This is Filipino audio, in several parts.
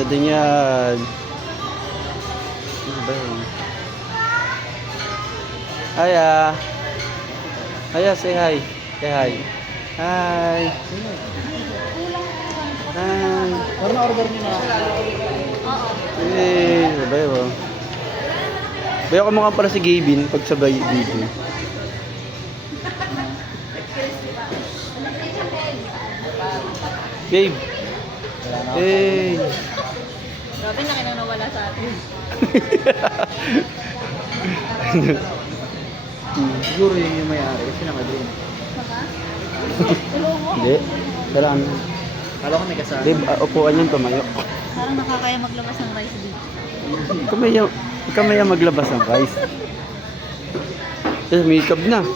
Ganda din yan. Ano ba yun? Hiya. Hiya, say hi. Say hi. Hi. Hi. Ano order niyo na? Eh, ano ba yun? Bayo ko mukha pala si Gavin pag sabay dito. Gabe. Hey. Grabe na kinang nawala sa atin. Siguro yun yung may-ari kasi naka-green. Hindi. Dalaan. Kala ko may kasama. Gabe, upuan yung tumayo. Parang nakakaya maglabas ng rice dito. Kamaya maglabas ng rice. Eh, makeup na.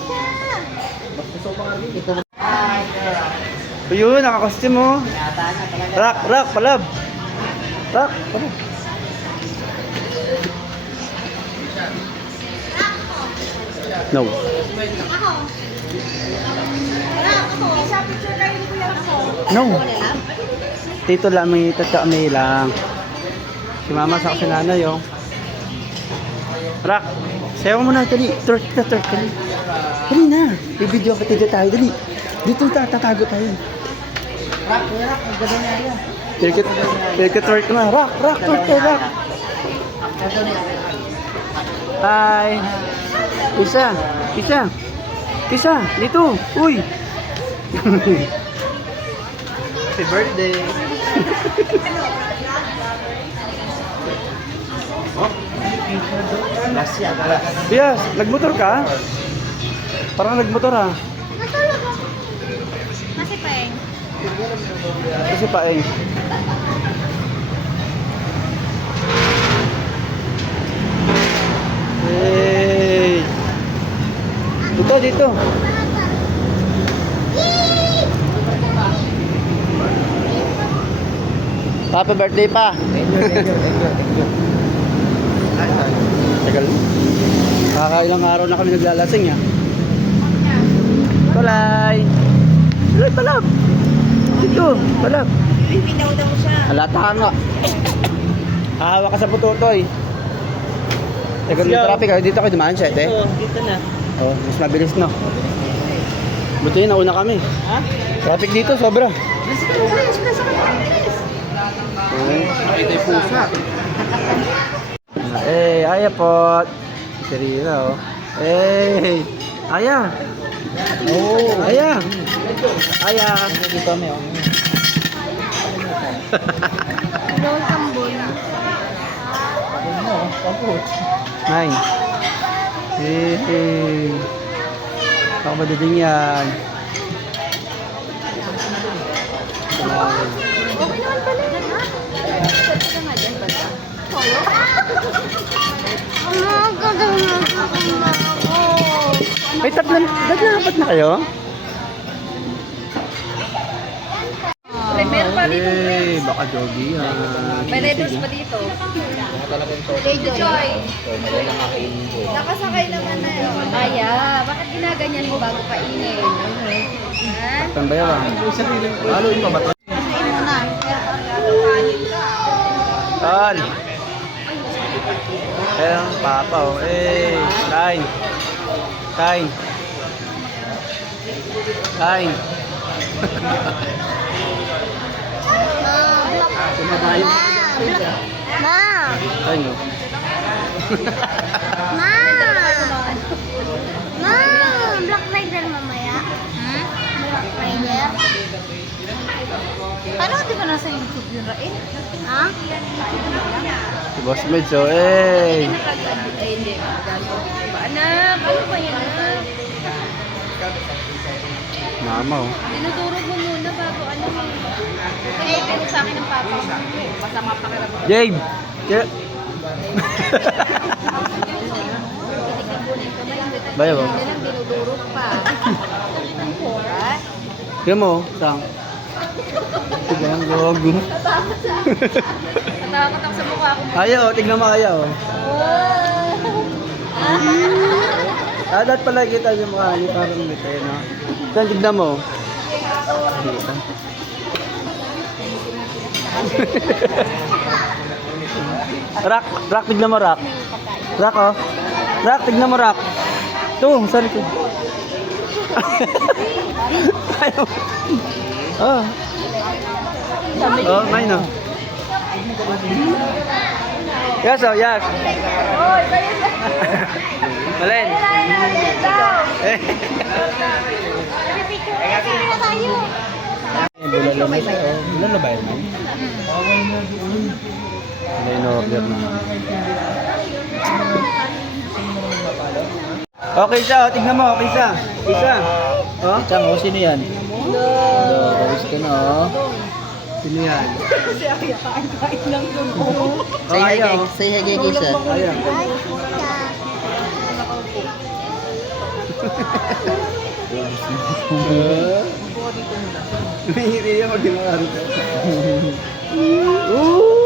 Ayun, naka-costume mo. Rock, palab. Rock, palab. No. No. Tito lang, may tatamay lang. Si mama sa si nanay, oh. Rock, sayaw mo na, dali. Twerk na. Dali na. I-video ka dito tayo, dali. Dito tatago tayo. Rock, ang ganda niya yan. Twerk na. Rock. Hi. Isa. Dito. Uy. Happy birthday. Lasya talaga. Bias, nagmotor ka? Parang nagmotor ha. Natulog ako. Kasi paeng. Kasi paeng. Hey. Dito. Happy birthday pa. Enjoy. Tagal. Kakailang araw na kami naglalasing ya. Palay, palab. Dito, palab. Bibitaw daw siya. Halata nga. Hahawa ka sa pututoy. Tagal ng traffic. Dito kayo dumaan siya, eh. Dito na. Oh, mas mabilis no. Buti nauna kami. Ha? Traffic dito sobra. Ito yung pusa. Aya po. Serena oh. Aya. Oh. Aya. Dito kami, oh. Daw tambol. Hi. Ako ba din yan? Okay naman pala. Set ka nga dyan, basta. Polo? May apat na kayo? Meron pa dito. Baka jogi yan. May levels pa dito. Radio Joy. Nakasakay naman na yun. Aya, bakit ginaganyan mo bago kainin? Ha? Tambayaw ah. Haluin pa ba ito? Kain mo na. Kanin ka. Tal. Ang papa oh. Kain. Kumadayo. Ma! Ayun oh. Ma! Ma! Black Rider mamaya? Black Rider? Paano di ba nasa YouTube yun, Rain? Ha? Si Boss Meds oh. Hey. Ay, hindi. Anak, ano ba yan, anak? Mama oh. Dinudurog mo muna bago ano. Kaya pero sa akin ng papa mo. Masama pa ka na. Gabe. Bayaw oh. Yan ang dinudurog pa. Ha? Tignan mo, sang. Tignan ang gogo. Natakot ako sa mukha ko. Ayaw, tignan mo ayaw. Dapat pala kita yung mukha niya parang dito, no? Saan tignan mo? Dito. Rock, tignan mo, Rock. Rock, oh. Rock, tignan mo, Rock. Ito, sorry ko. Ayaw. Oh. Oh, mine, oh. Yes, oh, yes. Malen. Eh. Bulalo na siya. Bulalo ba yun? Ano yung order na? Okay siya, oh. Tignan mo, okay siya. Isa. Oh? Chang, oh, sino yan? Hello, kawis ka na, oh. Sino yan? Say hi, ayaw. say hi kay Kisa. Ayaw. Mahiri yung mag-inari ko.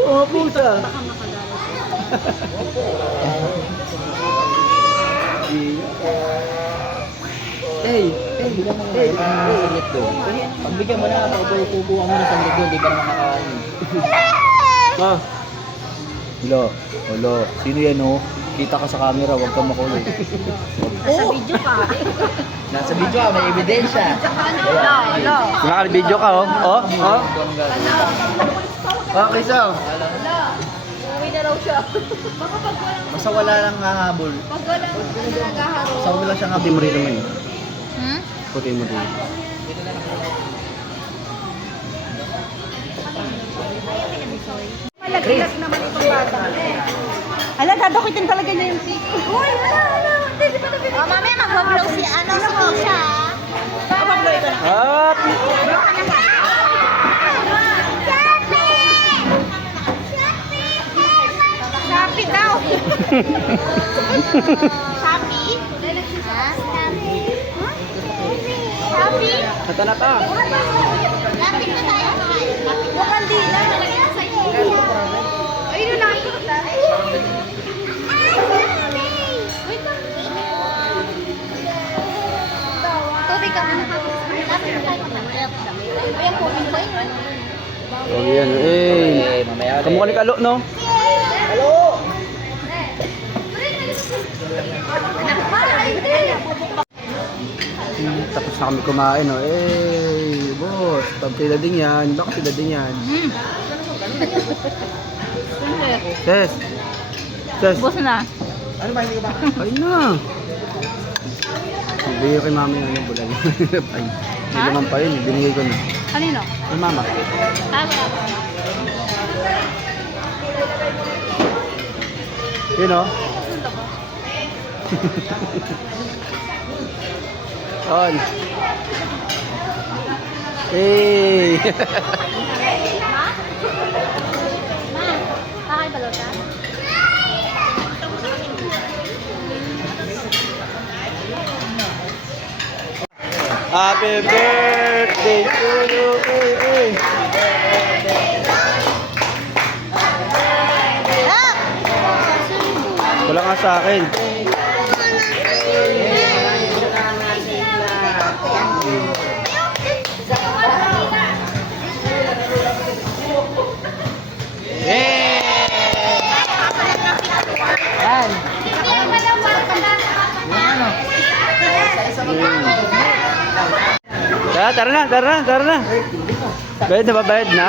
Oh, pusa. Hey, Saglit doon. Pagbigyan mo na, kukuha mo na saglit doon, di ba makakain? Ah, Hello, sino yan, oh? Kita ka sa camera, huwag kang makulit. Sa video ka. Nasa video ka, may ebidensya. nakaka-video ka, oh. Oh, oh. Okay, so. Uwi na raw siya. Baka pag walang, Basta wala lang hahabol. pag walang nagaharo. Basta wala siyang Puti mo rin naman. Hmm? Puti mo rin. Malaglag naman itong bata. Hala, dadakitin talaga niya yung tiki. Uy, hala. Hindi pa tabi. Oh, mamaya mag-vlog si ano, si Kisha. Mag-vlog ito na. Happy. Happy daw. Happy? Happy? Kata na pa. Happy na tayo. Mukhang di na. Ayun na lang. Wait lang. Tubig ka muna. Happy na tayo. Ayan po, bintay. Oh, yan. Eh. Mamaya Kamukha ni Kalo, no? Tapos na kami kumain, oh. Eh, boss. Pag sila din yan. Baka sila din yan. Ses. Ses. Bus na. Ano ba, hindi ka ba? Ay na. Bigay ko kay mama yung ano, bulan. Ay, hindi naman pa yun. Binigay ko na. Kanino? Kay mama. Yun, oh. On. Hey. Kakain balot ka? Happy birthday to you. Hey, hey. Wala nga sa akin. Tara na, tara na, tara na. Bayad na ba? Bayad na?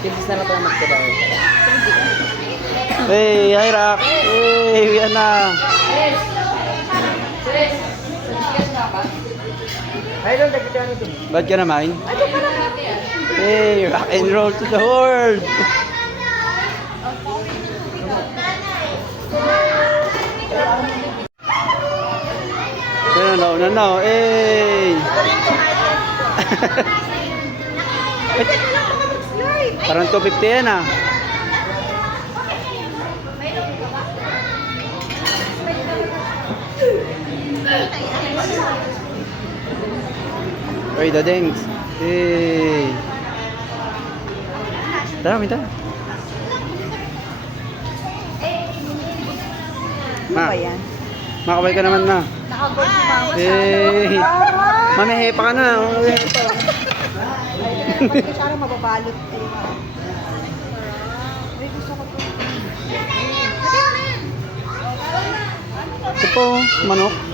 Kids na lang tayo magkadaw. Hey, hi Rock. Hey, yan na. Ay, doon, nagkita na doon. Ba't ka naman? Hey, rock and roll to the world. No, no, no. Hey. Parang 250 yan ah. Oy, dadengs. Hey. Tara, minta. Ma, makabay ka naman na. Nakabot si mama. Hey. Mamihepa ka na. Mamihepa. Siya rin mababalot. Ay, gusto ko to. Ito po, manok.